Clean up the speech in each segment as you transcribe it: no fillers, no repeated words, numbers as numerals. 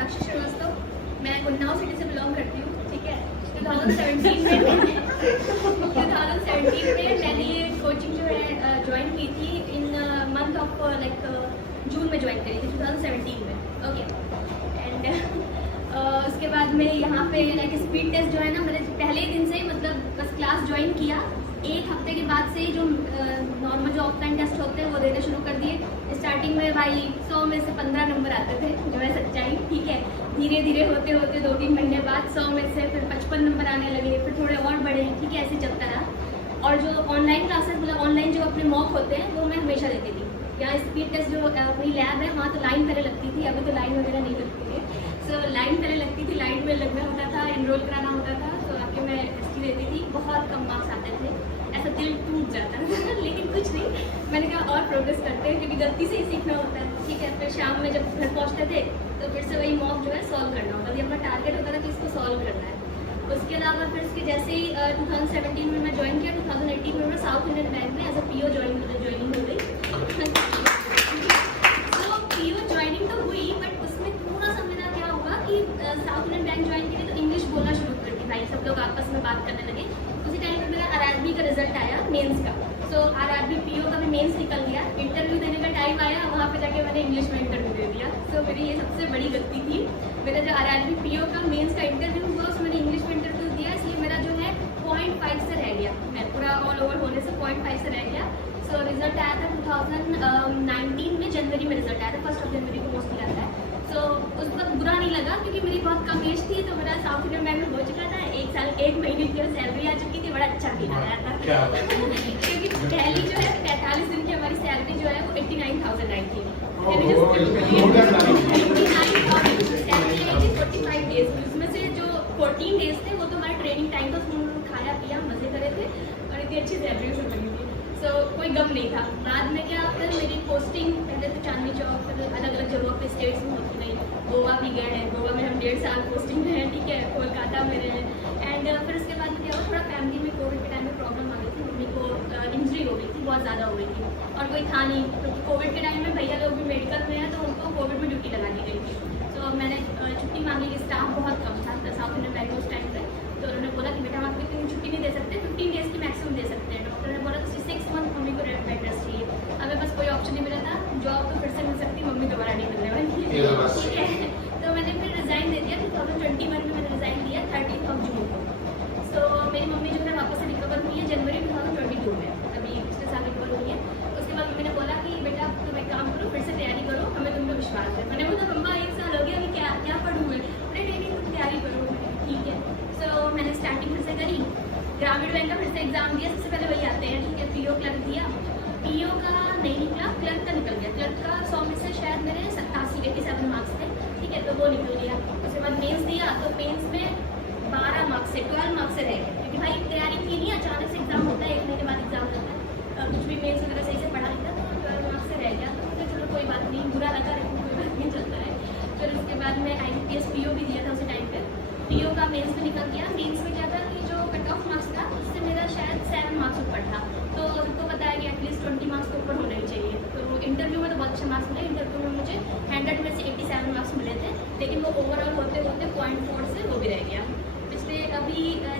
साक्षी श्रीवास्तव, मैं उन्नाव सिटी से बिलोंग करती हूँ, ठीक है। 2017 में मैंने ये कोचिंग जो है ज्वाइन की थी इन मंथ ऑफ लाइक जून में ज्वाइन करी थी 2017 में, ओके। एंड उसके बाद में यहाँ पे लाइक स्पीड टेस्ट जो है ना, मैंने पहले दिन से मतलब बस क्लास ज्वाइन किया, एक हफ्ते के बाद से जो नॉर्मल जो ऑफलाइन टेस्ट होते हैं वो देना शुरू कर दिए। स्टार्टिंग में भाई 100 में से 15 नंबर आते थे, जो है सच्चाई, ठीक है। धीरे धीरे होते होते 2-3 महीने बाद 100 में से फिर 55 नंबर आने लगे, फिर थोड़े और बढ़े, ठीक है, ऐसे चलता रहा। और जो ऑनलाइन क्लासेस मतलब ऑनलाइन जो अपने मॉक होते हैं वो मैं हमेशा देती थी। यहाँ स्पीड टेस्ट जो अपनी लैब है वहाँ तो लाइन पहले लगती थी, अभी तो लाइन वगैरह नहीं लगती है। सो लाइन पहले लगती थी, लाइन में लगना होता था, एनरोल कराना होता था, तो आके मैं टेस्ट देती थी। बहुत कम मार्क्स आते थे, ऐसा दिल टूट जाता था लेकिन कुछ नहीं, मैंने कहा और प्रोग्रेस करते हैं क्योंकि गलती से ही सीखना होता है, ठीक है। फिर शाम में जब घर पहुँचते थे तो फिर से वही मॉक जो है सॉल्व करना होता था, ये अपना टारगेट होता था कि इसको सॉल्व करना है। उसके अलावा फिर इसके जैसे ही 2017 में मैं ज्वाइन किया, 2018 में मैं साउथ इंडियन बैंक में एज अ पीओ ज्वाइनिंग हो गई। तो पीओ ज्वाइनिंग तो हुई, बट उसमें थोड़ा सा मेरा क्या हुआ कि साउथ इंडियन बैंक ज्वाइन की तो इंग्लिश बोलना शुरू कर दी भाई, सब लोग आपस में बात करने लगे। उसी टाइम पर मेरा आरआरबी का रिजल्ट आया मेंस का, सो आरआरबी पीओ का भी मेंस निकल गया। इंटरव्यू देने का टाइम आया, वहाँ पे जाके मैंने इंग्लिश में इंटरव्यू दे दिया। सो मेरी ये सबसे बड़ी गलती थी। मेरा जो आरआरबी पीओ का मेंस का इंटरव्यू हुआ उसमें मैंने इंग्लिश में इंटरव्यू दिया, इसलिए मेरा जो है 0.5 से रह गया, मैं पूरा ऑल ओवर होने से 0.5 से रह गया। सो रिजल्ट आया था 2019 में, जनवरी में रिजल्ट आया था, 1 जनवरी को मोस्टली आता है। सो उस वक्त बुरा नहीं लगा क्योंकि मेरी बहुत कम एज थी, तो मेरा साउथ इंडियन बैंक में हो चुका था, 1 साल 1 महीने की सैलरी आ चुकी थी, बड़ा अच्छा फील आया था क्योंकि पहली जो है 45 दिन की हमारी सैलरी जो है वो 89,000 आई थी। 45 डेज, उसमें से जो 14 डेज थे वो तो हमारा ट्रेनिंग टाइम था, उसमें खाया पिया मजे करे थे और इतनी अच्छी सैलरी से बनी थी। सो कोई गम नहीं था। बाद में क्या, फिर मेरी पोस्टिंग पहले तो चांदनी चौक, फिर अलग अलग जगहों पे स्टेट्स में होती गई। गोवा भी गए हैं, गोवा में हम 1.5 साल पोस्टिंग में हैं, ठीक है, कोलकाता में रहे। एंड फिर उसके बाद क्या हुआ, थोड़ा फैमिली में कोविड के टाइम में प्रॉब्लम आ गई थी, मम्मी को इंजरी हो गई थी, बहुत ज़्यादा हो गई थी और कोई था नहीं, क्योंकि कोविड के टाइम में भैया लोग भी मेडिकल में हैं तो उनको कोविड में ड्यूटी लगा दी गई थी। तो मैंने छुट्टी मांगी, स्टाफ बहुत कम था साउथ इंडियन बैंक उस टाइम पर, तो उन्होंने बोला कि बेटा हम आपको इतनी छुट्टी नहीं दे सकते, 15 डेज़ की मैक्सिमम दे सकते हैं। डॉक्टर ने बोला तो 6 मंथ मम्मी को बेड रेस्ट चाहिए। हमें बस कोई ऑप्शन नहीं मिला था, जॉब तो फिर से मिल सकती, मम्मी दोबारा नहीं मिलने वाली, ठीक है। तो मैंने फिर रिज़ाइन दे दिया, 2021 में मैंने रिज़ाइन दिया 30 जून को। सो मेरी मम्मी जो है वापस से रिकवर हुई है जनवरी 2022 में, अभी पिछले साल रिकवर हुई है। उसके बाद मम्मी ने बोला कि बेटा तुम एक काम करो, फिर से तैयारी करो, हमें तुम पे विश्वास है। मैंने बोला मम्मा 1 साल हो गया, अभी क्या पढ़ूँ मैं? नहीं तुम तैयारी करो, ठीक है। सो मैंने स्टार्टिंग फिर से करी, ग्रामीण बैंक का फिर से एग्जाम दिया, सबसे पहले वही आते हैं, ठीक है। पीओ क्लर्क दिया, पीओ का नहीं निकला, क्लर्क का निकल गया। क्लर्क का 100 में से शायद मेरे 87 मार्क्स थे, ठीक है, तो वो निकल गया। उसके बाद मेंस दिया, तो मेंस में 12 मार्क्स से 12 मार्क्स से रह गए, क्योंकि भाई तैयारी की नहीं, अचानक से एग्जाम होता है, 1 महीने बाद एग्जाम होता है, कुछ भी मेंस वगैरह सही से पढ़ा नहीं था, तो 12 मार्क्स से रह गया। तो चलो कोई बात नहीं, बुरा लगा, लेकिन कोई बात नहीं, चलता है। फिर उसके बाद मैं IBPS पीओ भी दिया था उसी टाइम पर, पीओ का मेंस में निकल गया। मेंस में क्या था कि जो कट ऑफ मार्क्स था उससे मेरा शायद 7 मार्क्स ऊपर था, तो उनको पता है कि एटलीस्ट 20 मार्क्स के ऊपर होने ही चाहिए। तो इंटरव्यू में तो बहुत अच्छे मार्क्स मिले, इंटरव्यू में मुझे 100 में से 87 मार्क्स मिले थे, लेकिन वो ओवरऑल होते होते 0.4 से वो भी रह गया। पिछले अभी आई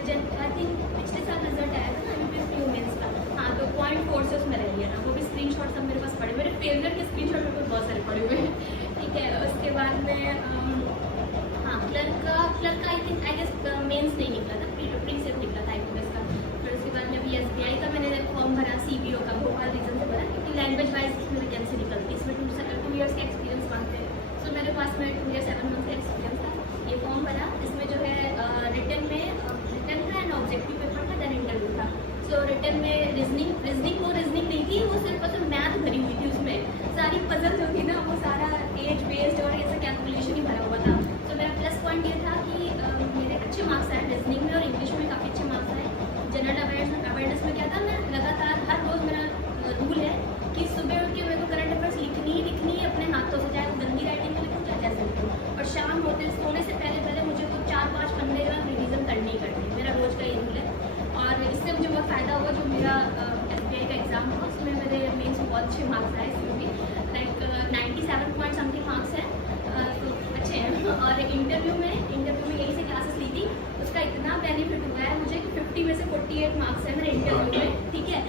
थिंक पिछले साल रिजल्ट आया था ना IBPS पीओ मेंस का, हाँ, तो 0.4 से उसमें रह गया ना, वो भी स्क्रीनशॉट सब मेरे पास पड़े, मेरे फेवरेट के स्क्रीनशॉट मेरे पास बहुत सारे पड़े हुए हैं, ठीक है। उसके बाद में क्लर्क का आई गेस मेंस नहीं निकला था, प्री सेट निकला था IBPS का। फिर उसके बाद में अभी SBI का मैंने फॉर्म भरा, CBO का भोपाल रीजन से भरा, क्योंकि लैंग्वेज वाइज इसमें वैकेंसी निकलती है, इसमें 2 ईयर्स का एक्सपीरियंस मांगते हैं। सो मेरे पास में 2 ईयर 7 मंथ का एक्सपीरियंस था। ये फॉर्म भरा, इसमें जो है रिटन था एंड ऑब्जेक्टिव पेपर था, देन इंटरव्यू था। सो रिटन में रीजनिंग नहीं थी, वो सिर्फ मैथ भरी हुई थी, उसमें सारी पजल जो थी ना वो सारा एज बेस्ड और ऐसा कैलकुलेशन ही भरा हुआ था। तो मेरा प्लस पॉइंट ये था कि मेरे अच्छे मार्क्स आए रीजनिंग में और इंग्लिश में, काफ़ी अच्छे मार्क्स आए। जनरल अवेयरनेस में क्या था, मैं लगातार हर रोज़ मेरा रूल है कि सुबह उठ के मेरे को करंट अफेयर्स लिखनी ही अपने हाथों से, चाहे वो गंदी राइटिंग में लिखूँ चाहे जैसे लिखूँ, और शाम होते सोने से पहले मुझे तो 4-5 पन्ने जो है रिविज़न करनी ही करनी, मेरा रोज़ का ये रूल है। और इससे मुझे बहुत फ़ायदा हुआ, जो मेरा SBI का एग्ज़ाम था उसमें मेरे मेंस में बहुत अच्छे मार्क्स आए, इसमें भी लाइक 97 पॉइंट्स इंटरव्यू में यही से क्लासेस ली थी, उसका इतना बेनिफिट हुआ है मुझे कि 50 में से 48 मार्क्स है मेरे इंटरव्यू में, ठीक है।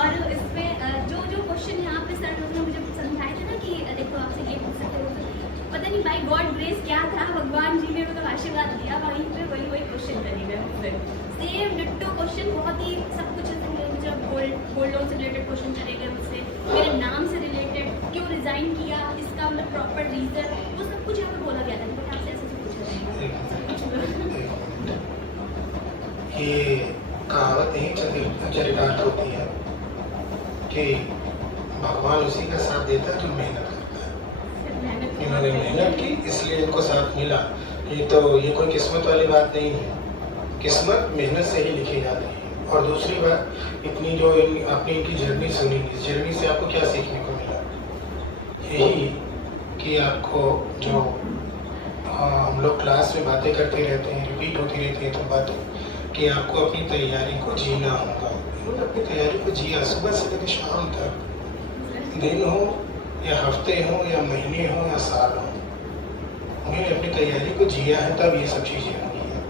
और इसमें जो क्वेश्चन यहाँ पे सर ने मुझे समझाए थे ना कि देखो आपसे ये पूछ सकते हो, पता नहीं बाई गॉड ग्रेस क्या था, भगवान जी ने मतलब आशीर्वाद दिया, वहीं पे वही क्वेश्चन करेंगे मुझसे सेम डिट्टो क्वेश्चन, बहुत ही सब कुछ मुझे गोल्ड लोन से रिलेटेड क्वेश्चन करेंगे मुझसे, मेरे नाम से रिलेटेड, क्यों रिजाइन किया, इसका मतलब प्रॉपर रीजन, वो सब कुछ यहाँ पे बोला गया था। बट आपसे ऐसे ये कहावत यही चली बात होती है कि भगवान उसी का साथ देता है जो मेहनत करता है। इन्होंने मेहनत की इसलिए इनको साथ मिला। ये कोई किस्मत वाली बात नहीं है, किस्मत मेहनत से ही लिखी जाती है। और दूसरी बात, इतनी जो आपने इनकी जर्नी सुनी, इस जर्नी से आपको क्या सीखने को मिला? यही कि आपको जो हम लोग क्लास में बातें करते रहते हैं, रिपीट होती रहती है तो बातें, कि आपको अपनी तैयारी को जीना होगा। इन्होंने अपनी तैयारी को जिया, सुबह से लेकर शाम तक, दिन हो या हफ्ते हो या महीने हो या साल हो, उन्होंने अपनी तैयारी को जिया है, तब ये सब चीज़ें हुई हैं।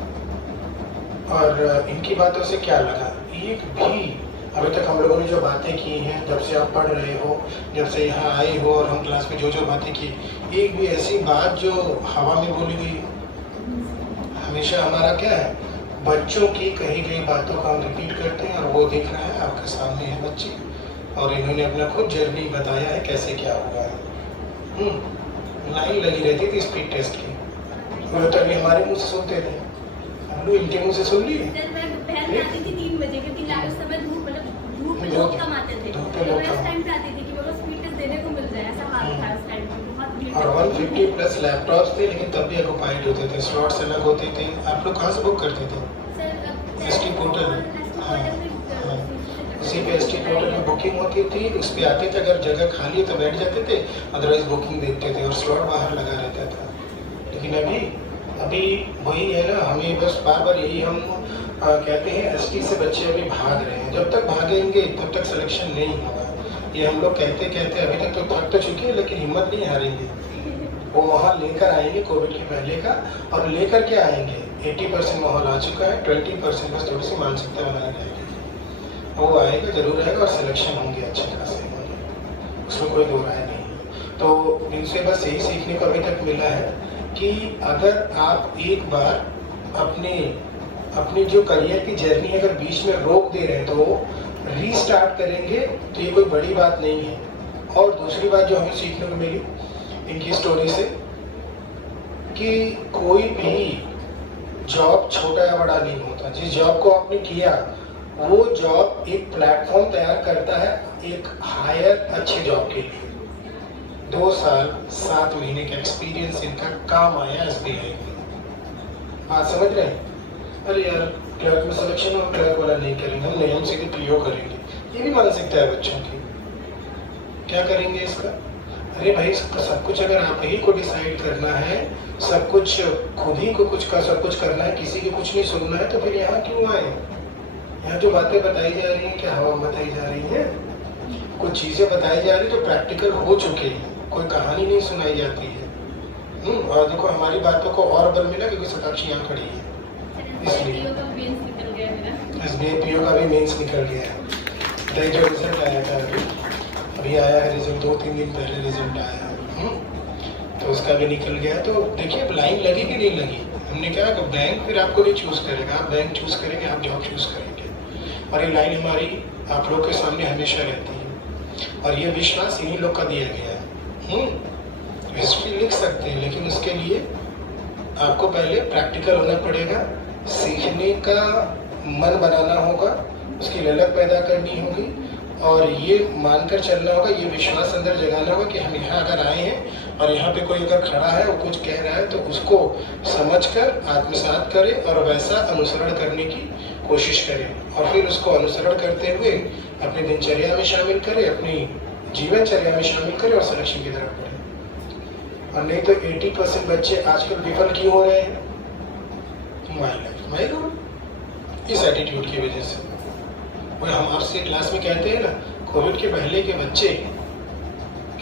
और इनकी बातों से क्या लगा, एक भी अभी तक हम लोगों ने जो बातें की हैं, जब से आप पढ़ रहे हो, जब से यहाँ आए हो और हम क्लास में जो बातें की, एक भी ऐसी बात जो हवा में बोली गई? हमेशा हमारा क्या है, बच्चों की कही गई बातों का हम रिपीट करते हैं, और वो दिख रहा है आपके सामने है बच्चे, और इन्होंने अपना खुद जर्नी बताया है कैसे क्या हुआ है। लाइन लगी रहती थी स्पीड टेस्ट की, वो तो अभी हमारे मुँह से सुनते थे, हम लोग इनके मुँह से सुन लिए। आती थी 3 बजे, क्योंकि उस समय धूप लोग कम आते थे, तो इस टाइम पे आती थी कि वो स्पीड टेस्ट देने को मिल जाए, ऐसा हाल था उस टाइम पे। बहुत और 150 प्लस लैपटॉप्स थे, लेकिन तब भी ऑक्युपाइड होते थे, स्लॉट्स अलग होते थे। आप लोग कहाँ से बुक करते थे? ST portal. हाँ, उसी पे एसटी पोर्टल में बुकिंग होती थी, उस पर आते थे, अगर जगह खाली है तो बैठ जाते थे, अदरवाइज बुकिंग देखते थे और स्लॉट बाहर लगा रहता था। लेकिन अभी वही है ना, हमें बस बार बार यही हम कहते हैं, एसटी से बच्चे अभी भाग रहे हैं, जब तक भागेंगे तब तक सिलेक्शन नहीं होगा। ये हम लोग कहते कहते अभी तक तो थक तो चुके हैं, लेकिन हिम्मत नहीं हारेंगे। वो वहाँ लेकर आएंगे कोविड के पहले का, और लेकर के आएंगे 80% माहौल आ चुका है, 20% बस थोड़ी सी मानसिकता बनाई जाएगी, वो आएगा, जरूर आएगा, और सिलेक्शन होंगे अच्छे खासे होंगे, उसमें कोई दो राय नहीं। तो इनसे बस यही सीखने को अभी तक मिला है कि अगर आप एक बार अपनी जो करियर की जर्नी अगर बीच में रोक दे रहे हैं, तो रीस्टार्ट करेंगे, तो ये कोई बड़ी बात नहीं है। और दूसरी बात जो हमें सीखने को मिली इनकी स्टोरी से, कि कोई भी जॉब छोटा या बड़ा नहीं होता। जिस जॉब को आपने किया, वो जॉब एक प्लेटफॉर्म तैयार करता है एक हायर अच्छे जॉब के लिए। 2 साल 7 महीने का एक्सपीरियंस इनका काम आया SBI में। बात समझ रहे हैं? अरे यार, क्लर्क में सिलेक्शन हो, क्लर्क वाला नहीं करेंगे, हम नहीं, हम सीधे PO करेंगे। ये भी मानसिकता है बच्चों की। क्या करेंगे इसका? अरे भाई, सब कुछ अगर आप ही को डिसाइड करना है, सब कुछ खुद ही को सब कुछ करना है, किसी की कुछ नहीं सुनना है, तो फिर यहाँ क्यों आए? यहाँ जो बातें बताई जा रही हैं, क्या हवा बताई जा रही है? कुछ चीजें बताई जा रही तो प्रैक्टिकल हो चुके हैं, कोई कहानी नहीं सुनाई जाती है। और देखो, हमारी बातों को और बल मिला क्योंकि सताक्षी यहाँ खड़ी है, इसलिए SBI PO का भी मेंस निकल गया है। जो रिजल्ट आया था अभी आया है, रिजल्ट 2-3 दिन पहले रिजल्ट आया है, तो उसका भी निकल गया। तो देखिए, अब लाइन लगी कि नहीं लगी। हमने क्या कि बैंक फिर आपको नहीं चूज करेगा, आप बैंक चूज करेंगे, आप जॉब चूज करेंगे, और ये लाइन हमारी आप लोग के सामने हमेशा रहती है, और ये विश्वास इन्हीं लोग का दिया गया है। हिस्ट्री लिख सकते हैं, लेकिन उसके लिए आपको पहले प्रैक्टिकल होना पड़ेगा, सीखने का मन बनाना होगा, उसकी ललक पैदा करनी होगी, और ये मानकर चलना होगा, ये विश्वास अंदर जगाना होगा कि हम यहाँ अगर आए हैं और यहाँ पे कोई अगर खड़ा है, वो कुछ कह रहा है, तो उसको समझकर आत्मसात करें और वैसा अनुसरण करने की कोशिश करें, और फिर उसको अनुसरण करते हुए अपनी दिनचर्या में शामिल करें, अपनी जीवनचर्या में शामिल करें, और सिलेक्शन की तरफ बढ़ें। और नहीं तो 80% बच्चे आजकल विफल क्यों हो रहे हैं? इस एटीट्यूड की वजह से। और हम आपसे क्लास में कहते हैं ना, कोविड के पहले के बच्चे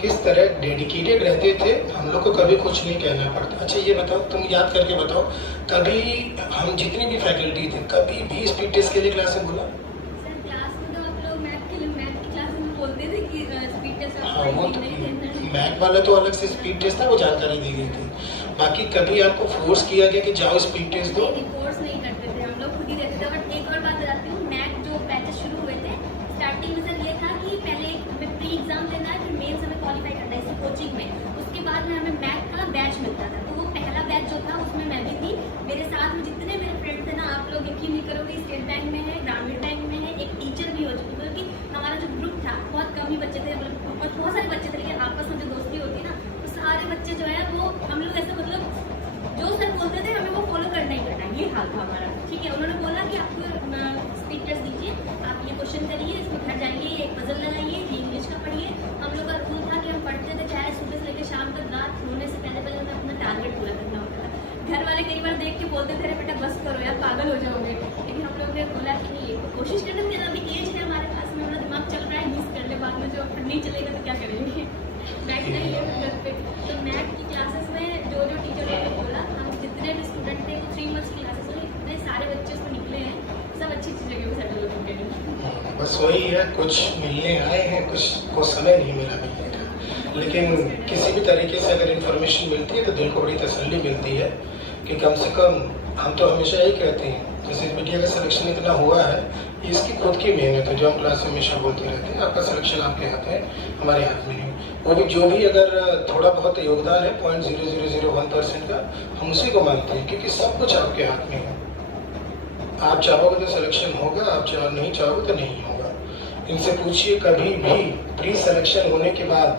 किस तरह डेडिकेटेड रहते थे, हम लोग को कभी कुछ नहीं कहना पड़ता। अच्छा ये बताओ, तुम याद करके बताओ, कभी हम जितनी भी फैकल्टी थे कभी भी स्पीड टेस्ट के लिए क्लास में बोला? सर क्लास में तो आप लोग मैथ की क्लास में बोलते थे कि स्पीड टेस्ट हाँ वो तो मैथ वाला तो अलग से स्पीड टेस्ट था, वो जानकारी दी गई थी। बाकी कभी आपको फोर्स किया गया कि जाओ स्पीड टेस्ट दो? कोर्स नहीं करते थे, हम लोग खुद ही देते थे। बट एक और बात बताती हूँ, मैथ जो बैचेस शुरू हुए थे स्टार्टिंग में सर ये था कि पहले हमें प्री एग्जाम देना है, फिर मेंस हमें क्वालिफाई करना है इस कोचिंग में। उसके बाद में हमें मैथ का बैच मिलता था, तो वो पहला बैच जो था उसमें मैं भी थी। मेरे साथ में जितने मेरे फ्रेंड्स थे ना, आप लोग यकीन नहीं करोगे, स्टेट बैंक में है, ग्रामीण बैंक में है, एक टीचर भी हो चुकी, मतलब कि हमारा जो ग्रुप था बहुत कम ही बच्चे थे, बहुत सारे बच्चे थे, लेकिन आपस में जो दोस्ती होती है ना, तो सारे बच्चे जो है वो हम लोग ऐसे मतलब जो सर बोलते थे हमें वो फॉलो करना ही करना, ये हाल था हमारा। ठीक है, उन्होंने बोला कि आपको स्पीड टेस्ट दीजिए, आप ये क्वेश्चन करिए, इसमें घर जाइए, एक पजल लगाइए, ये इंग्लिश का पढ़िए। हम लोग का रूल था कि हम पढ़ते थे, चाहे सुबह से लेकर शाम तक, रात होने से पहले हमें अपना टारगेट पूरा करना होता था। घर वाले कई बार देख के बोलते थे, अरे बेटा बस करो यार, पागल हो जाओगे, लेकिन हम लोग ने बोला कि नहीं, कोशिश करते थे। अभी एज है हमारे पास में, हमारा दिमाग चल रहा है, मिस कर ले, बाद में जो नहीं चलेगा तो क्या करेंगे, बैठ नहीं है घर पे। तो मैथ की क्लासेस में जो टीचर ने बोला, हम जितने भी स्टूडेंट थे 3 मंथ्स की क्लासेस में, इतने सारे बच्चे उसमें निकले हैं, सब अच्छी अच्छी जगह पे सेटल हो चुके हैं। बस वही है, कुछ मिलने आए हैं, कुछ को समय नहीं मिला मिलने का, लेकिन किसी भी तरीके से अगर इन्फॉर्मेशन मिलती है तो दिल को बड़ी तसल्ली मिलती है कि कम से कम हम तो हमेशा यही कहते हैं, जैसे मीडिया का सिलेक्शन इतना हुआ है, इसकी खुद की मेहनत है, जो हम क्लास में हमेशा बोलते रहते हैं, आपका सिलेक्शन आपके हाथ है, हमारे हाथ में नहीं। वो भी जो भी अगर थोड़ा बहुत योगदान है 0.0001% का, हम उसी को मानते हैं, क्योंकि सब कुछ आपके हाथ में है। आप चाहोगे तो सिलेक्शन होगा, आप नहीं चाहोगे तो नहीं होगा। इनसे पूछिए, कभी भी प्री सिलेक्शन होने के बाद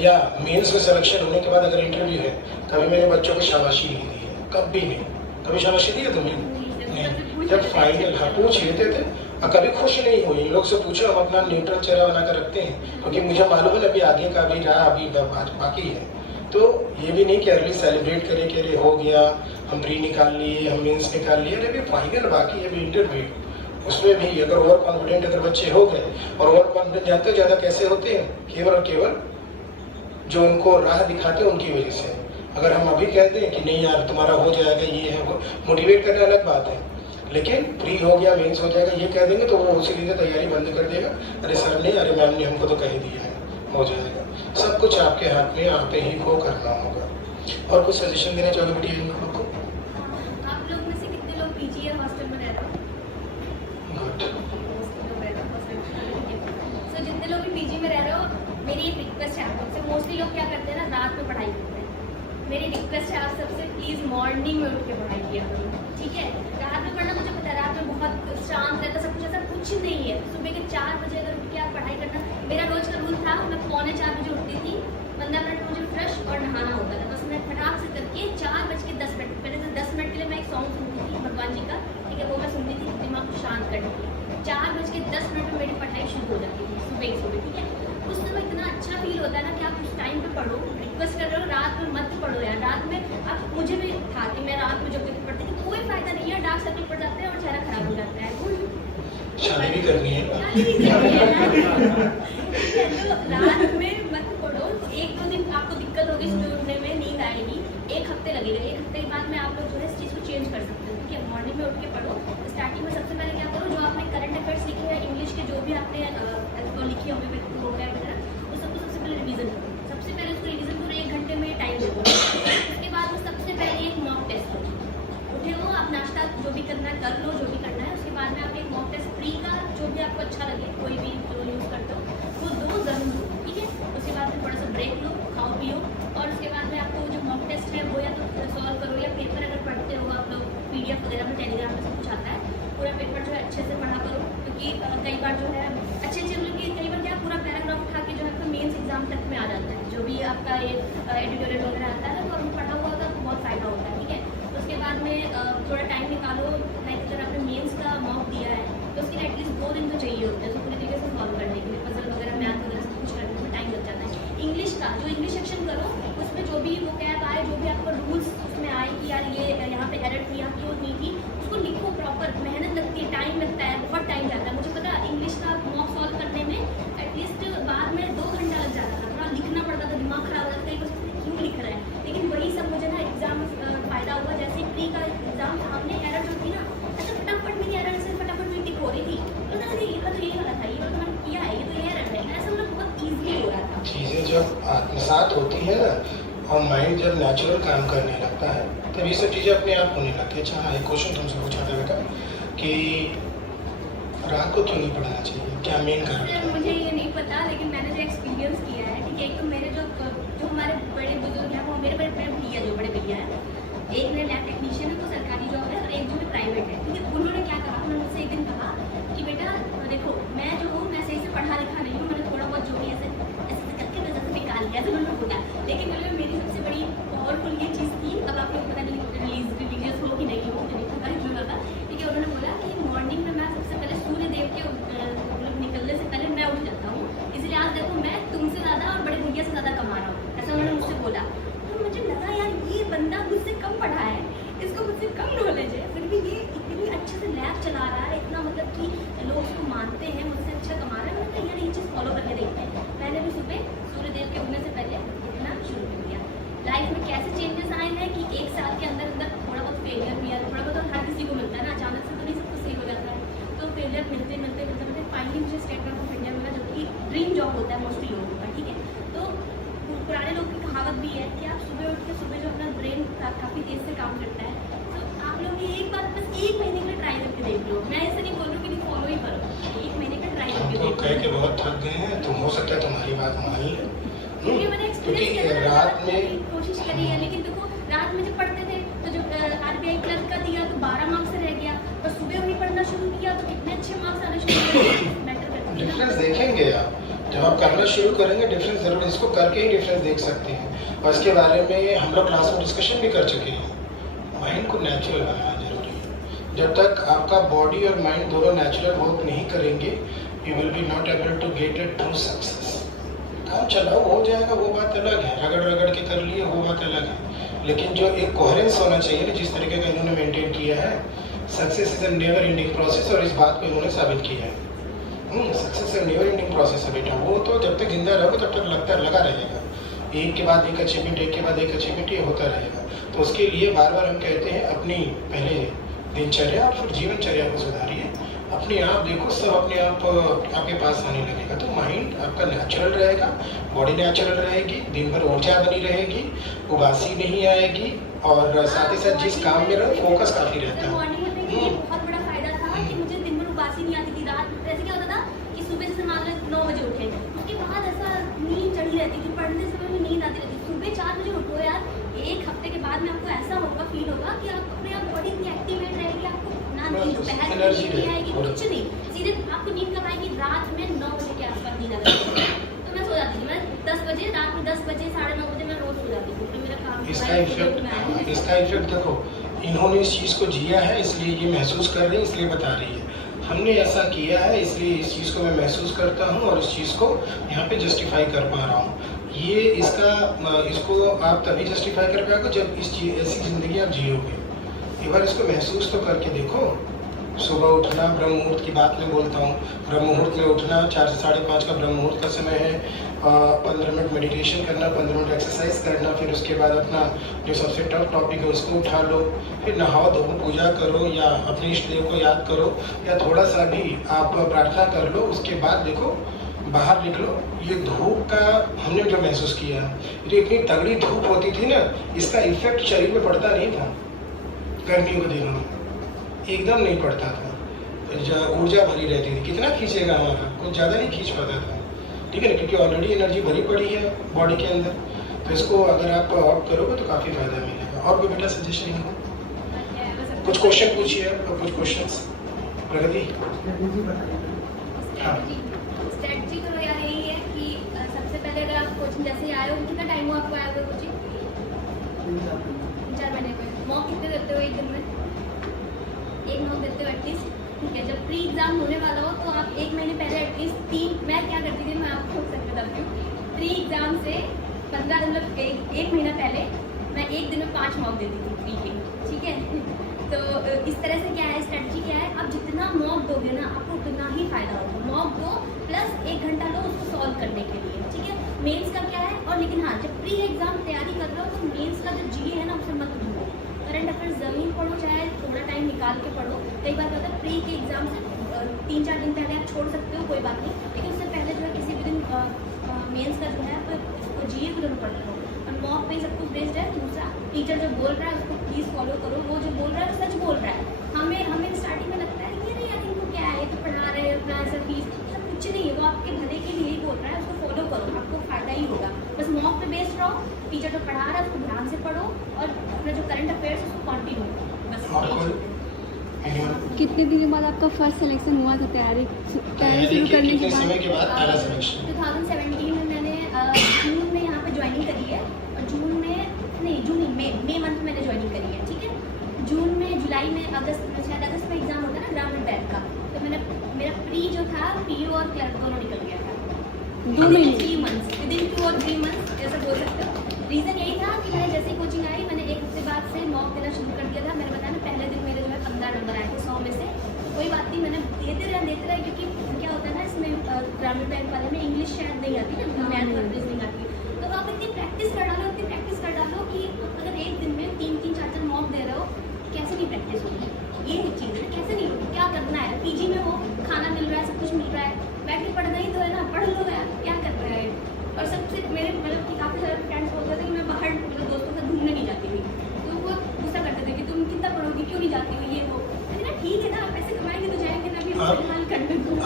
या मेंस में सिलेक्शन होने के बाद अगर इंटरव्यू है, कभी मैंने बच्चों को शाबाशी नहीं दी है, कभी नहीं। कभी शाबाशी दी है तुमने? नहीं। जब फाइनल पूछ लेते थे, और कभी खुश नहीं हुई। इन लोग से पूछो, हम अपना न्यूट्रल चेहरा बना कर रखते हैं, क्योंकि मुझे मालूम है अभी आगे का भी रहा, अभी बाकी है। तो ये भी नहीं कि अर्ली सेलिब्रेट करें कि अरे हो गया, हम प्री निकाल लिए, हम मेंस निकाल लिए, अरे अभी फाइनल बाकी है, अभी इंटरव्यू। उसमें भी अगर ओवर कॉन्फिडेंट अगर बच्चे हो गए, और ओवर कॉन्फिडेंट जानते हो ज़्यादा कैसे होते हैं? केवल और केवल जो उनको राह दिखाते हैं उनकी वजह से। अगर हम अभी कहते हैं कि नहीं यार तुम्हारा हो जाएगा, ये है वो, मोटिवेट करना अलग बात है, लेकिन प्री हो गया, मेंस हो जाएगा, ये कह देंगे तो वो उसी लिए तैयारी बंद कर देगा। अरे सर नहीं, अरे मैम ने हमको तो कह दिया है, हो जाएगा। सब कुछ आपके हाथ में, आप ही को करना होगा। और कुछ सजेशन देना चाहोगे बेटी इन लोगों को? आप लोग में से कितने लोग पीजी या हॉस्टल में रह रहे हो? गुड। सो जितने लोग भी पीजी में रह रहे हो, मेरी एक रिक्वेस्ट है आप लोग से। मोस्टली लोग क्या करते हैं ना, रात में पढ़ाई करते हैं। मेरी रिक्वेस्ट है आप सबसे, प्लीज़ मॉर्निंग में उठ के पढ़ाई किया करो, ठीक है? रात में पढ़ना मुझे पता है, रात में बहुत शांत रहता, सब कुछ ऐसा कुछ नहीं है। सुबह के 4 बजे अगर उठ के आप पढ़ाई करना, मेरा रोज का रूल था, मैं 3:45 बजे उठती थी, 15 मिनट मुझे फ्रेश और नहाना होता था, 10 मिनट फटाक से करके 4:10 पहले से 10 मिनट के लिए मैं एक सॉन्ग सुनती थी भगवान जी का, ठीक है? वो मैं सुनती थी दिमाग को शांत करने के लिए। 4:10 में मेरी पढ़ाई शुरू हो जाती थी सुबह, ठीक है? उस समय इतना अच्छा फील होता है ना कि आप उस टाइम पे पढ़ो। रिक्वेस्ट कर रहे हो, रात में मत पढ़ो यार। रात में अब मुझे भी था कि मैं रात में जब तक पढ़ती थी, कोई फायदा नहीं है, डार्क सर्कल पड़ जाते हैं और चेहरा खराब हो जाता है। शादी भी करनी है। तो रात में मत पढ़ो। 1-2 दिन आपको दिक्कत होगी सुबह उठने में, नींद आएगी, 1 हफ्ते लगेगा। 1 हफ्ते के बाद में आप लोग जो है इस चीज़ को चेंज कर सकते हो, ठीक है? मॉर्निंग में उठ के पढ़ो। स्टार्टिंग में सबसे पहले क्या करो, जो आपने करंट अफेयर्स लिखे हैं, इंग्लिश के जो भी आपने लिखी होगी वगैरह, वो सबको सबसे पहले रिवीजन करो। सबसे पहले उसको रिवीजन करो, 1 घंटे में टाइम दे दो। उसके बाद में सबसे पहले एक मॉक टेस्ट करो। उठे हो आप, नाश्ता जो भी करना है कर लो, जो भी करना है। उसके बाद में आप एक मॉक टेस्ट फ्री का, जो भी आपको अच्छा लगे, कोई भी जो यूज़ करते हो वो दो ज़रूर दो, ठीक है? उसके बाद में थोड़ा सा ब्रेक लो, खाओ पियो, और उसके बाद में आपको जो मॉक टेस्ट है वो या तो सॉल्व करो, या पेपर अगर पढ़ते हो आप लोग PDF वगैरह में, टेलीग्राम में सब कुछ आता है, पूरा पेपर जो है अच्छे से पढ़ा करो। क्योंकि कई बार जो है अच्छे मतलब कि कई बार क्या पूरा पैराग्राफ उठा के जो है मेंस एग्जाम तक में आ जाता है, जो भी आपका ये एडिटोरियल वगैरह आता है, तो पढ़ा हुआ होता है तो बहुत फ़ायदा होता है, ठीक है? उसके बाद में थोड़ा टाइम निकालो, लाइक अगर आपने मेंस का मॉक दिया है तो उसके लिए एटलीस्ट 2 दिन तो चाहिए होते हैं, तो पूरी तरीके से सॉल्व करने के लिए, पजल वगैरह, मैथ वगैरह सब कुछ करने में टाइम लग जाता है। इंग्लिश का जो इंग्लिश सेक्शन करो, उसमें जो भी वो कैब आए, जो भी आपका रूल्स उसमें आए कि यार ये यहाँ पे एरर थी, यहाँ क्यों नहीं थी, उसको लिखो प्रॉपर। मेहनत लगती है, टाइम लगता है, बहुत टाइम जाता है। मुझे पता है इंग्लिश का मॉक सॉल्व करने में एटलीस्ट बाद में 2 घंटा लग जाता था, थोड़ा माइंड जब नेचुरल काम करने लगता है तब ये सब चीज़ें अपने आप होने लगती है। अच्छा हाँ, एक क्वेश्चन तुमसे पूछा था बेटा कि रात को क्यों नहीं पढ़ना चाहिए, क्या मेन कारण है? मुझे ये नहीं पता, लेकिन मैंने जो एक्सपीरियंस किया है, ठीक है, एक तो मेरे जो हमारे बड़े बुजुर्ग हैं वो मेरे बड़े भैया, जो बड़े भैया हैं, एक मेरे लैब टेक्नीशियन है, वो सरकारी जॉब है, और एक जो प्राइवेट है, ठीक है। उन्होंने क्या कहा, उन्होंने मुझसे एक दिन कहा कि बेटा देखो, मैं जो हूँ मैं सही से पढ़ा लिखा नहीं हूँ, मैंने थोड़ा बहुत जो भी ऐसे करके नजर से निकाल लिया, तो उन्होंने बोला, लेकिन उन्होंने मेरी सबसे बड़ी पावरफुल ये चीज़ थी, अब आपको पता नहीं रिलीजियस हो कि नहीं हो, मुझे पता नहीं होता, ठीक है। उन्होंने बोला कि मॉर्निंग में मैं सबसे पहले सूर्य देव के निकलने से पहले मैं उठ जाता हूँ, इसलिए आज देखो मैं तुमसे ज़्यादा और बड़े भैया से ज़्यादा कमा रहा हूँ, ऐसा उन्होंने मुझसे बोला। तो मुझे लगा यार ये बंदा मुझसे कम पढ़ा है, इसको मुझसे कम नॉलेज है, फिर भी ये इतनी अच्छे से लैब चला रहा है, इतना मतलब कि लोग उसको मानते हैं, मुझसे अच्छा कमा रहा है। मैंने कहा यार ये चीज़ फॉलो करके देखते हैं। मैंने भी सुबह सूर्यदेव के उगने से पहले उठना शुरू कर दिया। लाइफ में कैसे चेंजेस आए हैं कि एक साल के अंदर अंदर थोड़ा बहुत फेलियर भी है, थोड़ा बहुत हर किसी को मिलता है ना, अचानक से तो नहीं सब कुछ सही हो जाता है। तो फेलियर मिलते मिलते मिलते मिलते फाइनली मुझे स्टेट बैंक ऑफ इंडिया मिला, जो कि ड्रीम जॉब होता है मोस्टली लोगों का, ठीक है। तो पुराने लोगों की कहावत भी है कि आप सुबह उठ के सुबह जो अपना ब्रेन काफ़ी तेज से काम करता है, तो आप लोग ये एक बार बस 1 महीने के लिए ट्राई करके देख लो। मैं ऐसे नहीं बोल रही कि फॉलो ही करो, 1 महीने का ट्राई करके तो देखो। कह के बहुत थक गए हैं, तो हो सकता है तुम्हारी बात मानी है, क्योंकि मैंने क्योंकि एक्सपीरियंस रात में कोशिश करी है, लेकिन देखो रात में जब पढ़ते थे तो जो RBI क्लर्क का दिया तो 12 मार्क्स से रह गया, और सुबह वही पढ़ना शुरू किया तो कितने अच्छे मार्क्स आने शुरू हुए। मैटर करता है डिफरेंस देखेंगे आप, जब आप करना शुरू करेंगे डिफरेंस जरूर, इसको करके ही डिफरेंस देख सकते हैं। और इसके बारे में हम लोग क्लास में डिस्कशन भी कर चुके हैं। माइंड को नेचुरल बनाना जरूरी है। जब तक आपका बॉडी और माइंड दोनों नेचुरल वर्क नहीं करेंगे, you will be not able to get it true success. काम चलाओ हो जाएगा, वो बात अलग है, रगड़ रगड़ के कर लिए वो बात अलग है, लेकिन जो एक कोहेरेंस होना चाहिए ना, जिस तरीके का इन्होंने मेंटेन किया है, success is a never ending process, और इस बात को इन्होंने साबित किया है। Success is never ending process है बेटा, वो तो जब तक जिंदा रहोगे तब तक लगा रहेगा, एक के बाद एक अचीवमेंट, एक के बाद एक अचीवमेंट, ये होता रहेगा। तो उसके लिए बार बार हम कहते हैं अपनी पहले दिनचर्या और फिर जीवनचर्या को सुधारिए, अपने आप देखो सब अपने आप आपके पास आने लगेगा। तो माइंड आपका नेचुरल रहेगा, बॉडी नेचुरल रहेगी, दिन भर ऊर्जा बनी रहेगी, उबासी नहीं आएगी, और साथ ही साथ जिस काम में रहो फोकस काफ़ी रहता है। बहुत बड़ा फायदा था कि मुझे दिन भर उबासी नहीं आती थी। रात ऐसे क्या होता था कि सुबह से मान लो 9 बजे उठे, उसके बाद ऐसा नींद चढ़ी रहती थी, पढ़ने से पहले नींद आती रहती थी। सुबह 4 बजे उठो यार, 1 हफ्ते के बाद में आपको ऐसा होगा, फील होगा कि आप अपने आप बॉडी इतनी एक्टिवेट रहेगी, आपको ना नींद पहले नहीं आएगी, कुछ नहीं, सीधे आपको नींद कब आएगी, रात में 9 बजे के आसपास नींद आएगी। तो मैं सो जाती थी, मैं 10 बजे, रात में 10 बजे 9:30 बजे मैं रोज सो जाती थी, मेरा काम इसका इफेक्ट देखो, इन्होंने इस चीज़ को जिया है, इसलिए ये महसूस कर रही है, इसलिए बता रही है। हमने ऐसा किया है, इसलिए इस चीज़ को मैं महसूस करता हूँ और इस चीज़ को यहाँ पे जस्टिफाई कर पा रहा हूँ। ये इसको आप तभी जस्टिफाई कर पाओगे जब ऐसी ज़िंदगी आप जियोगे। एक बार इसको महसूस तो करके देखो। सुबह उठना, ब्रह्म मुहूर्त की बात मैं बोलता हूँ, ब्रह्म मुहूर्त में उठना, 4 से 5:30 का ब्रह्म मुहूर्त का समय है। 15 मिनट मेडिटेशन करना, 15 मिनट एक्सरसाइज करना, फिर उसके बाद अपना जो सबसे टफ टॉपिक है उसको उठा लो, फिर नहाओ धो, पूजा करो या अपने इष्ट देव को याद करो या थोड़ा सा भी आप प्रार्थना कर लो। उसके बाद देखो बाहर निकलो। ये धूप का हमने जो महसूस किया, जो इतनी तगड़ी धूप होती थी ना, इसका इफेक्ट शरीर में पड़ता नहीं था गर्मियों के दिनों में, एकदम नहीं पड़ता था, ऊर्जा भरी रहती थी। कितना खींचेगा हमारा, कुछ ज़्यादा नहीं खींच पाता था, ठीक है ना, क्योंकि ऑलरेडी एनर्जी भरी पड़ी है बॉडी के अंदर। तो इसको अगर आप ऑप्ट करोगे तो काफ़ी फायदा मिलेगा। और कोई बेटा सजेशन हो? कुछ क्वेश्चन पूछिए आप, कुछ क्वेश्चंस। प्रगति हाँ, स्ट्रेटजी तो यार यही है कि सबसे पहले अगर आप कोचिंग जैसे आए हो, कितना टाइम हो आपको आया हुआ कोचिंग? 4 महीने में। मॉक कितने देते हो एक दिन में? 1 मॉक देते हो एटलीस्ट, ठीक है। जब प्री एग्जाम होने वाला हो तो आप 1 महीने पहले एटलीस्ट 3, मैं क्या करती थी, मैं आपको बताती हूँ, प्री एग्जाम से 15 दिन, मतलब 1 महीना पहले मैं 1 दिन में 5 मॉक देती थी प्री के, ठीक है। तो इस तरह से क्या है, स्ट्रेटजी क्या है, आप जितना मॉक दोगे ना आपको उतना ही फायदा होगा। मॉक दो प्लस 1 घंटा लो उसको सॉल्व करने के लिए, ठीक है। मेंस का क्या है, और लेकिन हाँ, जब प्री एग्जाम तैयारी कर रहे हो तो मेंस का जो जी है ना उसे मत भूलो। करंट अफेयर्स ज़मीन पढ़ो, चाहे थोड़ा टाइम निकाल के पढ़ो। कई बार होता है प्री के एग्जाम से 3-4 दिन पहले आप छोड़ सकते हो, कोई बात नहीं, लेकिन उससे पहले जो है किसी भी दिन मेंस का जो है तो इसको जी को जरूर पढ़ते हो। और मॉक पे सब कुछ बेस्ड है। दूसरा, टीचर जो बोल रहा है उसको प्लीज़ फॉलो करो, वो जो बोल रहा है वो सच बोल रहा है। हमें स्टार्टिंग में लगता है कि नहीं यार इनको क्या है, तो पढ़ा रहे हैं अपना ऐसा फीस, कुछ नहीं है, वो आपके भले के लिए ही बोल रहा है, उसको फॉलो करो, आपको फ़ायदा ही होगा। बस मॉक पे बेस्ड रहो, टीचर जो पढ़ा रहा है उसको ध्यान से पढ़ो और अपना जो करंट अफेयर्स उसको कंटिन्यू बस। कितने दिन के बाद आपका फर्स्ट सिलेक्शन हुआ था तैयारी शुरू करने के बाद? 2017 में मैंने जून में यहाँ पे ज्वाइनिंग करी है, और जून में मई मंथ में मैंने ज्वाइनिंग करी है, ठीक है। जून में, जुलाई में, अगस्त में, शायद अगस्त में एग्जाम होता है ना ग्रामीण बैंक का, तो मेरा प्री जो था पीओ और क्लर्क दोनों निकल गया था 2 महीने 3 मंथ्स, विदिन 2 और 3 मंथ्स ऐसा बोल सकते हो। रीज़न यही था कि मैंने जैसे कोचिंग आई, मैंने 1 हफ्ते बाद से मॉक देना शुरू कर दिया था। मैंने बताया ना, पहले दिन मेरे जो है 15 नंबर आए थे 100 में से, कोई बात नहीं, मैंने देते रहे, क्योंकि क्या होता है ना इसमें ग्रामीण बैंक वाले में इंग्लिश शायद नहीं आती ना, मैथ और रीजनिंग आती है, तो आप इतनी प्रैक्टिस कर डालो कि अगर एक दिन में 3-3, 4-4 मॉक दे रहे हो, कैसे नहीं प्रैक्टिस होगी, ये चीज़ है, कैसे नहीं होगी, क्या करना है। पीजी में हो, खाना मिल रहा है, सब कुछ मिल रहा है, बैठ के पढ़ना ही तो है ना, पढ़ लो यार, क्या कर रहा है। और सबसे मेरे मतलब कि काफ़ी सारे फ्रेंड्स बोलते थे कि मैं बाहर मतलब दोस्तों के साथ घूमने नहीं जाती थी, तो वो गुस्सा करते थे कि तुम कितना पढ़ोगी, क्यों नहीं जाती हो, ये वो। मैंने कहा ठीक है ना, पैसे कमाएंगे तो जाएंगे ना, अभी फिलहाल कंटेंट दूंगा,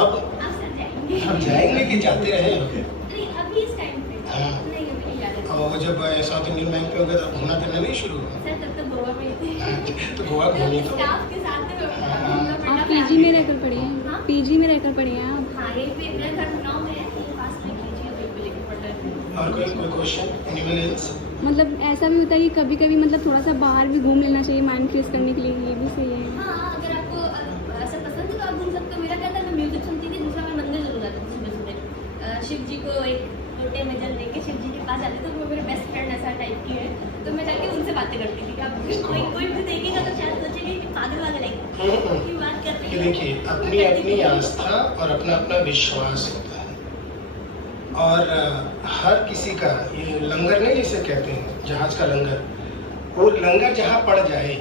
अब आप सर जाएंगे। हम जाएंगे कि जाते रहे? नहीं, अभी इस टाइम पे नहीं, अभी नहीं जा रहे। और जब साउथ इंडियन बैंक पे हो गया तब घूमना फिरना नहीं शुरू हुआ? सर तब तक गोवा में थे, तो गोवा घूमी तो स्टाफ के साथ में घूमना फिरना। आप पीजी में रहकर पढ़ी हैं? हाँ? पीजी में रहकर पढ़ी हैं आप? हाँ, यही पे मेरा घर गुड़गांव में है, ये पास में पीजी और पे लेकर पढ़ रहे थे। और कोई क्वेश्चन? Anyone else? मतलब ऐसा भी होता है कि कभी कभी मतलब थोड़ा सा बाहर भी घूम लेना चाहिए माइंड फ्रेश करने के लिए, ये भी सही है। हाँ, अगर आपको ऐसा पसंद है तो आप घूम सकते हो। मेरा क्या था, मैं म्यूजिक सुनती थी, दूसरा मैं मंदिर जरूर जाती थी सुबह। शिव जी को एक लोटे में जल लेके शिव जी के पास जाती, तो वो मेरे बेस्ट फ्रेंड ऐसा टाइप की है, तो मैं जाके उनसे बातें करती थी। अब कोई भी देखेगा तो शायद सोचेगा कि पागल है, की बात कर रही है। देखिए, अपनी अपनी आस्था और अपना अपना विश्वास होता है, और हर किसी का, ये लंगर नहीं जिसे कहते हैं जहाज का लंगर, वो लंगर जहाँ पड़ जाए,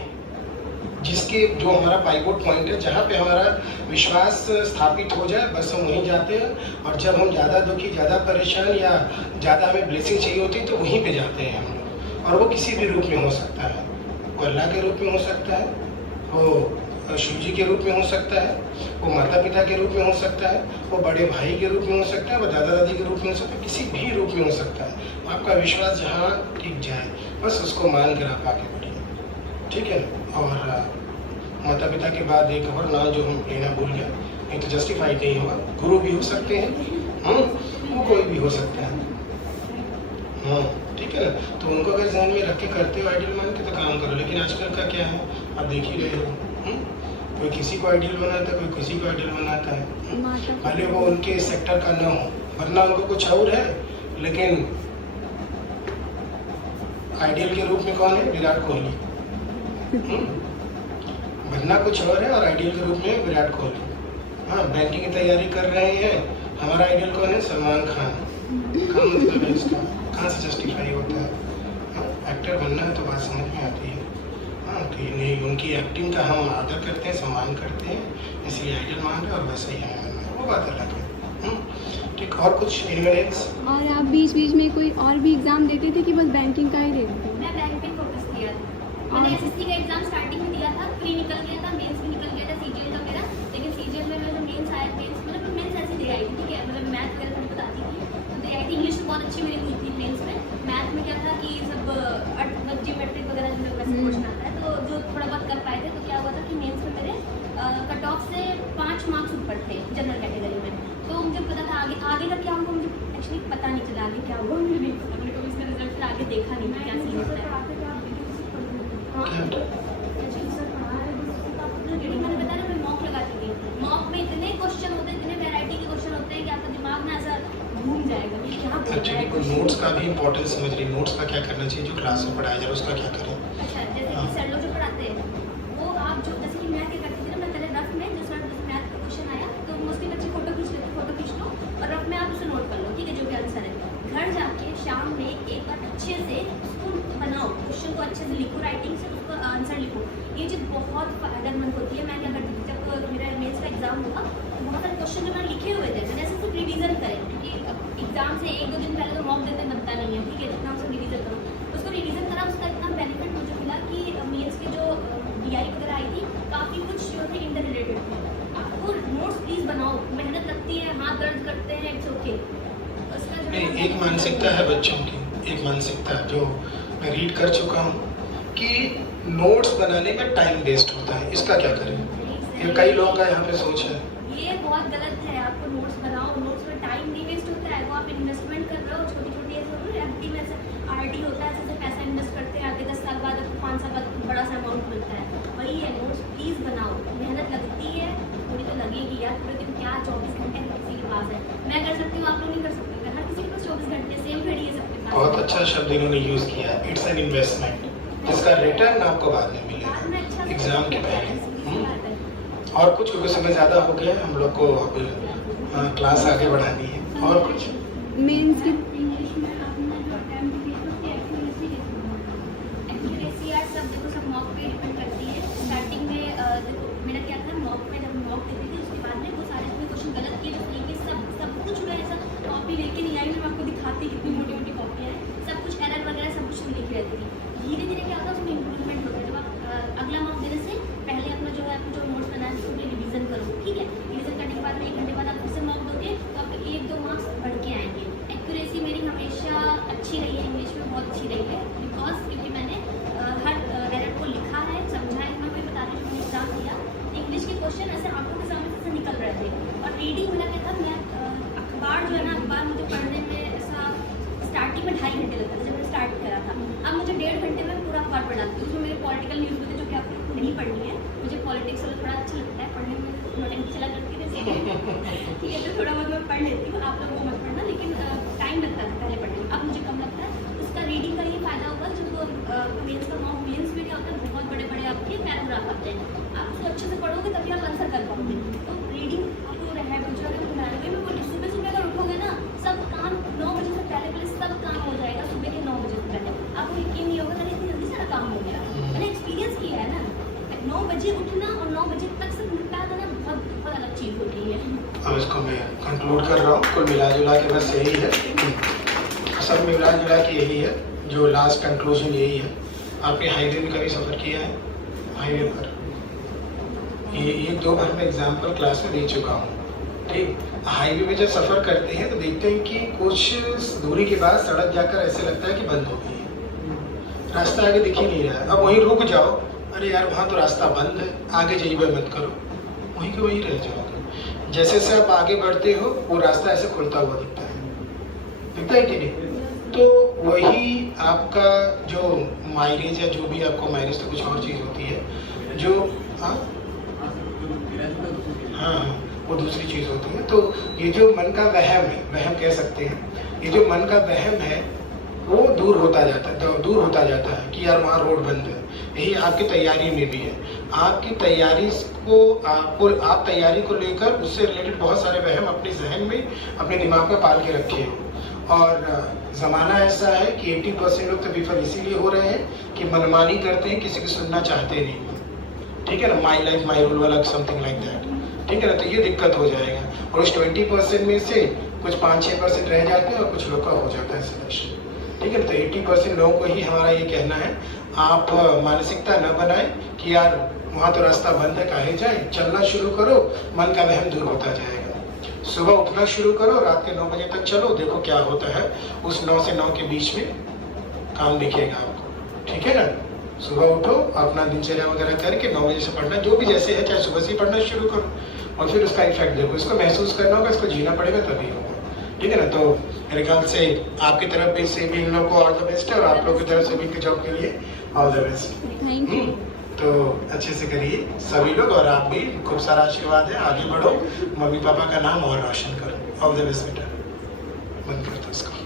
जिसके जो हमारा पाइवोट पॉइंट है, जहाँ पे हमारा विश्वास स्थापित हो जाए, बस हम वहीं जाते हैं। और जब हम ज़्यादा दुखी, ज़्यादा परेशान या ज़्यादा हमें ब्लेसिंग चाहिए होती है तो वहीं पे जाते हैं हम लोग। और वो किसी भी रूप में हो सकता है, वो अल्लाह के रूप में हो सकता है, वो शिव जी के रूप में हो सकता है, वो माता पिता के रूप में हो सकता है, वो बड़े भाई के रूप में हो सकता है, वो दादा दादी के रूप में हो सकता है, किसी भी रूप में हो सकता है। आपका विश्वास जहाँ टिक जाए, बस उसको मान कर आप आगे बढ़िए, ठीक है। और माता पिता के बाद एक और नाम जो हम लेना भूल गए, नहीं तो जस्टिफाई नहीं होगा, गुरु भी हो सकते हैं, वो कोई भी हो सकता है, ठीक है ना। तो उनको अगर ध्यान में रख के करते हो, आइडियल मान के तो काम करो। लेकिन आजकल का क्या है, आप देख ही रहे हो, कोई किसी को आइडियल बनाता है, कोई किसी को आइडियल बनाता है, भले वो उनके सेक्टर का ना हो, वरना उनको कुछ और है, लेकिन आइडियल के रूप में कौन है? विराट कोहली। बनना कुछ और है और आइडियल के रूप में विराट कोहली। हाँ, बैंकिंग की तैयारी कर रहे हैं, हमारा आइडियल कौन है? सलमान खान। कहाँ मतलब है इसका, कहाँ से जस्टिफाई होता है? हाँ, एक्टर बनना है तो बात समझ में आती है। हाँ, तो नहीं, उनकी एक्टिंग का हम आदर करते हैं, सम्मान करते हैं, इसलिए आइडियल मान रहे हैं, और वैसे ही हमें, वो बात अलग है। ठीक, और कुछ एनिमल्स? और आप बीच बीच में कोई और भी एग्जाम देते थे कि बस बैंकिंग का ही देते थे? मैं बैंक पे फोकस किया था। मैंने एसएससी का एग्जाम स्टार्टिंग में दिया था, प्री निकल गया था, मेंस भी निकल गया था, सीजीएल का मेरा। लेकिन सीजीएल में मैं जो मेंस आया, मतलब मेंस ऐसे दे आई थी, ठीक है, मतलब मैथ वगैरह सब बताती थी, तो दे आई थी। इंग्लिश बहुत अच्छी मेरी हुई थी मेंस में। मैथ में क्या था कि सब जियोमेट्रिक वगैरह जो वैसे क्वेश्चन आता है, तो जो थोड़ा बहुत कर पाए थे, तो क्या हुआ था कि मेंस में मेरे कट ऑफ से 5 मार्क्स ऊपर थे जनरल कैटेगरी में। तो मुझे पता था आगे का क्या होगा, मुझे एक्चुअली पता नहीं चला आगे क्या हुआ, मुझे नहीं पता, मैंने कभी इसका रिजल्ट फिर आगे देखा नहीं क्या सीन होता है। मैंने बताया मैं मॉक लगाती थी, मॉक में इतने क्वेश्चन होते हैं, इतने वैरायटी के क्वेश्चन होते हैं कि आपका दिमाग ना ऐसा घूम जाएगा कि क्या बोल रहा है। नोट्स का भी इंपॉर्टेंस समझ रही, नोट्स का क्या करना चाहिए, जो क्लास में पढ़ाया जाए उसका क्या करें? अच्छा, जैसे कि सर लोग जो पढ़ाते हैं, वो आप जो जैसे कि मैथ क्या करती थी ना, मैं पहले रफ में जो सर मैथ का क्वेश्चन आया तो मोस्टली बच्चे फोटो खींच लेते, फोटो खींच लो और रफ में आप उसे नोट कर लो, ठीक है, जो भी आंसर है। घर जाके शाम में एक बार अच्छे से उसको बनाओ, क्वेश्चन को अच्छे से लिखो, राइटिंग से उसका आंसर लिखो। ये चीज़ बहुत फायदेमंद होती है। मैं क्या करती थी, जब मेरा मेंस का एग्जाम हुआ तो बहुत सारे क्वेश्चन जो मैंने लिखे हुए थे, मैंने ऐसे रिवीजन करें, क्योंकि एग्जाम से 1-2 दिन पहले तो मॉक देते बनता नहीं है, ठीक है, जितना उसको रिवीजन करो, उसको रिवीजन करा, उसका इतना बेनिफिट मुझे मिला कि मेंस के जो DI वगैरह आई थी काफ़ी कुछ जो थे इंटर रिलेटेड थे। आपको नोट्स प्लीज़ बनाओ, मेहनत लगती है, हाथ दर्द करते हैं, इट्स ओके। नहीं, एक मानसिकता है बच्चों की, एक मानसिकता जो मैं रीड कर चुका हूँ कि नोट्स बनाने में टाइम वेस्ट होता है, इसका क्या करें? ये कई लोगों का यहाँ पे सोच है। ये बहुत गलत है। आपको नोट्स बनाओ, नोट्स में टाइम नहीं वेस्ट होता है, वो आप इन्वेस्टमेंट कर रहे हो, छोटी-छोटी ऐसे एफडी में ऐसे RD होता है, ऐसे पैसा इन्वेस्ट करते हैं, आगे 10 साल बाद आपको 5 साल बाद बड़ा सा अमाउंट मिलता है। वही है, नोट्स प्लीज़ बनाओ, मेहनत लगती है, थोड़ी तो लगेगी यार, पूरे दिन क्या 24 घंटे किसी के पास है, मैं कर सकती हूँ, आप लोग नहीं कर सकते, हर किसी के पास 24 घंटे सेम घड़ी है सबके पास। बहुत अच्छा शब्द इन्होंने यूज़ किया, इट्स एन इन्वेस्टमेंट, जिसका रिटर्न आपको बाद में मिलेगा एग्जाम के पहले। और कुछ क्योंकि समय ज़्यादा हो गया, हम लोग को अभी क्लास आगे बढ़ानी है। और कुछ मेंस की इंग्लिश में आपने जो अटेम्प्ट की उसकी एक्यूरेसी यार सब देखो, सब मॉक पे डिपेंड करती है। स्टार्टिंग में देखो मेरा क्या था, मॉक में जब मॉक देती थी उसके बाद में वो सारे अपने क्वेश्चन गलत किए, तो तरीके सब कुछ मैं ऐसा कॉपी लेके नहीं आई, मैं आपको दिखाती कितनी मोटी मोटी कॉपियाँ हैं, सब कुछ एरर वगैरह सब कुछ लिखी रहती थी। धीरे धीरे क्या होता है उसमें इम्प्रूवमेंट होता है। जब आप अगला मॉक देने से पहले अपना जो है जो नोट्स बनाना है उसमें रिवीजन करो, ठीक है, रिवीजन करने के बाद में 1 घंटे बाद आप फिर से मॉक दोगे तो आपके 1-2 मार्क्स बढ़ के आएंगे। एक्यूरेसी मेरी हमेशा अच्छी रही है, इंग्लिश में बहुत अच्छी रही है, बिकॉज क्योंकि मैंने हर एरर को लिखा है, समझा है। मैं वही बता रही हूँ, एग्जाम दिया, इंग्लिश के क्वेश्चन ऐसे आंखों के सामने से निकल रहे थे, और रीडिंग मेरा क्या था, मैं अखबार जो है ना, अखबार मुझे पढ़ने में ऐसा स्टार्टिंग में 2.5 घंटे लगता था जब मैंने स्टार्ट करा था, अब मुझे 1.5 घंटे में पूरा अखबार पढ़ लाती हूँ। उसमें मेरे पॉलिटिकल न्यूज़ होते जो कि आपको नहीं पढ़नी है, मुझे पॉलिटिक्स वाला थोड़ा अच्छा लगता है पढ़ने में, नोटिंग चला करती थी ठीक है, तो थोड़ा बहुत मैं पढ़ लेती हूँ, आप लोगों को मत पढ़ना, लेकिन टाइम लगता था पहले पढ़ने में, अब मुझे कम लगता है। उसका रीडिंग का ये फ़ायदा होगा, जब मेंस का मॉक मेंस में क्या होता है, बहुत बड़े बड़े आपके पैराग्राफ आते हैं, आप उसको अच्छे से पढ़ोगे तभी आप आंसर कर पाओगे। तो रीडिंग आपको हैबिचुअल बनाने में वो सुबह अगर उठोगे ना, सब काम 9 बजे से पहले सब काम हो जाएगा, सुबह के 9 बजे से पहले आपको यकीन नहीं होगा कि इतनी जल्दी सारा काम हो गया। मैंने एक्सपीरियंस किया है ना, 9 बजे उठना और 9 बजे तक से निपटा देना बहुत अलग चीज़ होती है। अब इसको मैं कंक्लूड कर रहा हूँ, कुल मिला जुला के बस यही है, सब मिला जुला के यही है, जो लास्ट कंक्लूजन यही है। आपने हाईवे में कभी सफ़र किया है? हाईवे पर ये 1-2 बार मैं एग्जाम्पल क्लास में दे चुका हूँ, ठीक। हाईवे में जब सफ़र करते हैं तो देखते हैं कि कुछ दूरी के बाद सड़क जाकर ऐसे लगता है कि बंद हो गई है, रास्ता आगे दिख ही नहीं रहा है। अब वहीं रुक जाओ, अरे यार वहाँ तो रास्ता बंद है, आगे जाइए मत करो, वहीं के वहीं रह जाओगे। जैसे जैसे आप आगे बढ़ते हो वो रास्ता ऐसे खुलता हुआ दिखता है कि नहीं? तो वही आपका जो माइलेज या जो भी आपको माइलेज तो कुछ और चीज़ होती है जो हाँ वो दूसरी चीज़ होती है। तो ये जो मन का वहम है, वहम कह सकते हैं, ये जो मन का वहम है वो दूर होता जाता है कि यार वहाँ रोड बंद है। यही आपकी तैयारी में भी है, आपकी तैयारी को आप तैयारी को लेकर उससे रिलेटेड बहुत सारे वहम अपने जहन में, अपने दिमाग में पाल के रखे हो। और ज़माना ऐसा है कि 80% लोग तो विफल इसीलिए हो रहे हैं कि मनमानी करते हैं, किसी की सुनना चाहते नहीं, ठीक है ना, माई लाइफ माई रूल वाला समथिंग लाइक दैट, ठीक है ना। तो ये दिक्कत हो जाएगा, और उस 20% में से कुछ 5-6% रह जाते हैं और कुछ लोग का हो जाता है सिलेक्शन, ठीक है। तो 80% लोगों को ही हमारा ये कहना है, आप मानसिकता न बनाएं कि यार वहाँ तो रास्ता बंद है, काहे जाए, चलना शुरू करो, मन का वहम दूर होता जाएगा। सुबह उठना शुरू करो, रात के 9 बजे तक चलो, देखो क्या होता है, उस 9 से 9 के बीच में काम दिखेगा आपको, ठीक है ना। सुबह उठो, अपना दिनचर्या वगैरह करके 9 बजे से पढ़ना, जो भी जैसे है, चाहे सुबह से ही पढ़ना शुरू करो, और फिर उसका इफेक्ट देखो। इसको महसूस करना होगा, इसको जीना पड़ेगा, तभी होगा, ठीक है ना। तो मेरे ख्याल से आपकी तरफ भी से भी इन लोगों को ऑल द बेस्ट है, और आप लोगों की तरफ से भी इनके जॉब के लिए all the best. Thank you. तो अच्छे से करिए सभी लोग, और आप भी, खूब सारा आशीर्वाद है, आगे बढ़ो, मम्मी पापा का नाम और रोशन करो। ऑल द बेस्ट बेटा। बंद कर दो इसको।